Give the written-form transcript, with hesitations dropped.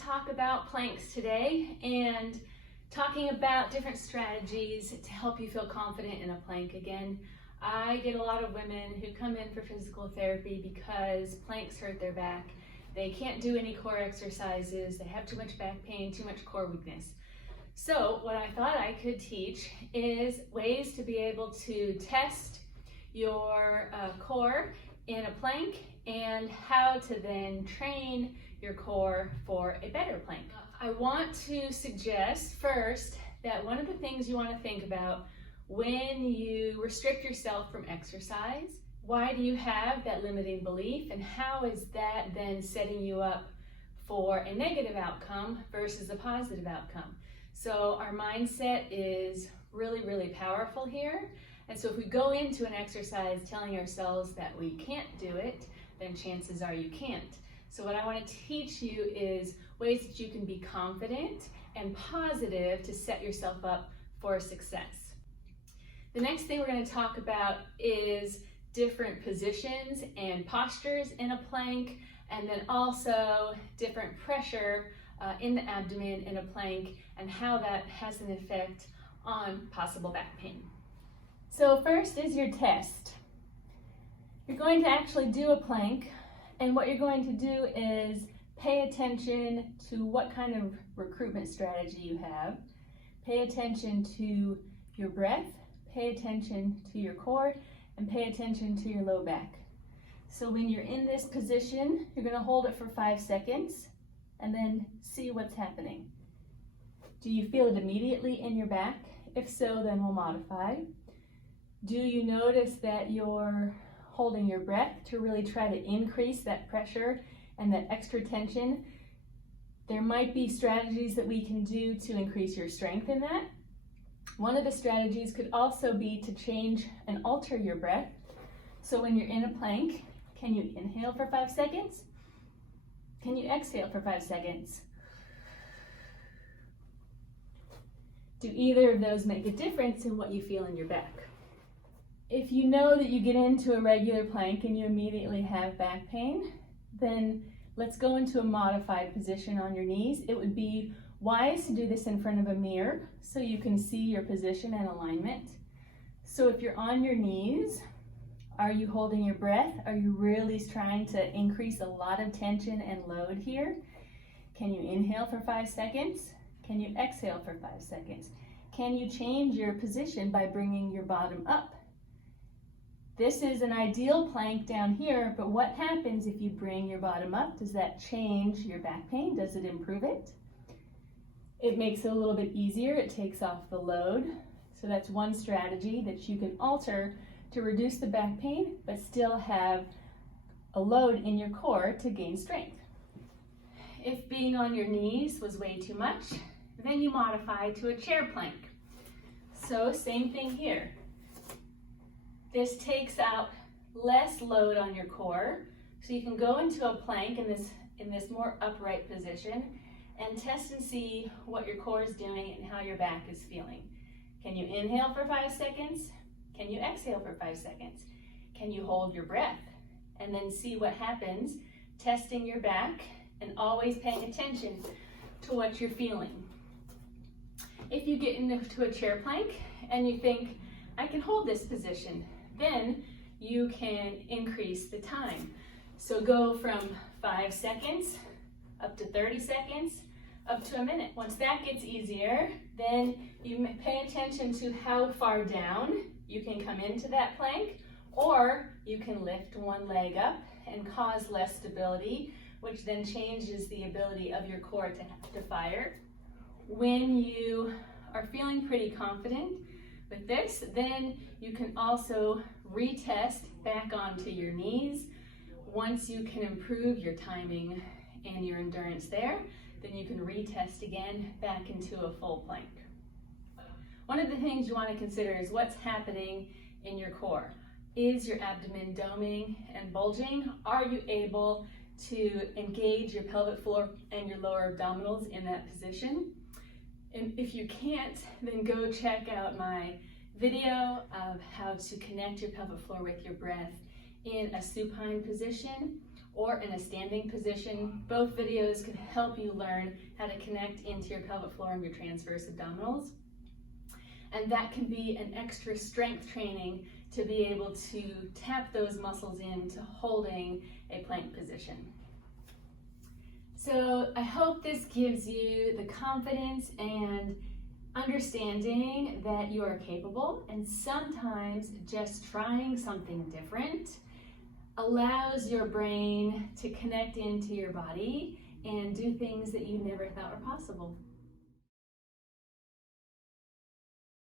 talk about planks today and talking about different strategies to help you feel confident in a plank again. I get a lot of women who come in for physical therapy because planks hurt their back. They can't do any core exercises, they have too much back pain, too much core weakness. So what I thought I could teach is ways to be able to test your core in a plank and how to then train your core for a better plank. I want to suggest first that one of the things you want to think about when you restrict yourself from exercise, why do you have that limiting belief and how is that then setting you up for a negative outcome versus a positive outcome? So our mindset is really, really powerful here. And so if we go into an exercise telling ourselves that we can't do it, then chances are you can't. So what I want to teach you is ways that you can be confident and positive to set yourself up for success. The next thing we're going to talk about is different positions and postures in a plank, and then also different pressure in the abdomen in a plank and how that has an effect on possible back pain. So first is your test. You're going to actually do a plank, and what you're going to do is pay attention to what kind of recruitment strategy you have. Pay attention to your breath, pay attention to your core, and pay attention to your low back. So when you're in this position, you're going to hold it for 5 seconds and then see what's happening. Do you feel it immediately in your back? If so, then we'll modify. Do you notice that you're holding your breath to really try to increase that pressure and that extra tension? There might be strategies that we can do to increase your strength in that. One of the strategies could also be to change and alter your breath. So when you're in a plank, can you inhale for 5 seconds? Can you exhale for 5 seconds? Do either of those make a difference in what you feel in your back? If you know that you get into a regular plank and you immediately have back pain, then let's go into a modified position on your knees. It would be wise to do this in front of a mirror so you can see your position and alignment. So if you're on your knees, are you holding your breath? Are you really trying to increase a lot of tension and load here? Can you inhale for 5 seconds? Can you exhale for 5 seconds? Can you change your position by bringing your bottom up? This is an ideal plank down here, but what happens if you bring your bottom up? Does that change your back pain? Does it improve it? It makes it a little bit easier. It takes off the load. So that's one strategy that you can alter to reduce the back pain, but still have a load in your core to gain strength. If being on your knees was way too much, then you modify to a chair plank. So same thing here. This takes out less load on your core, so you can go into a plank in this more upright position and test and see what your core is doing and how your back is feeling. Can you inhale for 5 seconds? Can you exhale for 5 seconds? Can you hold your breath? And then see what happens, testing your back and always paying attention to what you're feeling. If you get into a chair plank and you think, I can hold this position, then you can increase the time. So go from 5 seconds up to 30 seconds, up to a minute. Once that gets easier, then you pay attention to how far down you can come into that plank, or you can lift one leg up and cause less stability, which then changes the ability of your core to fire. When you are feeling pretty confident with this, then you can also retest back onto your knees. Once you can improve your timing and your endurance there, then you can retest again back into a full plank. One of the things you want to consider is what's happening in your core. Is your abdomen doming and bulging? Are you able to engage your pelvic floor and your lower abdominals in that position? And if you can't, then go check out my video of how to connect your pelvic floor with your breath in a supine position, or in a standing position. Both videos can help you learn how to connect into your pelvic floor and your transverse abdominals. And that can be an extra strength training to be able to tap those muscles into holding a plank position. So I hope this gives you the confidence and understanding that you are capable, and sometimes just trying something different allows your brain to connect into your body and do things that you never thought were possible.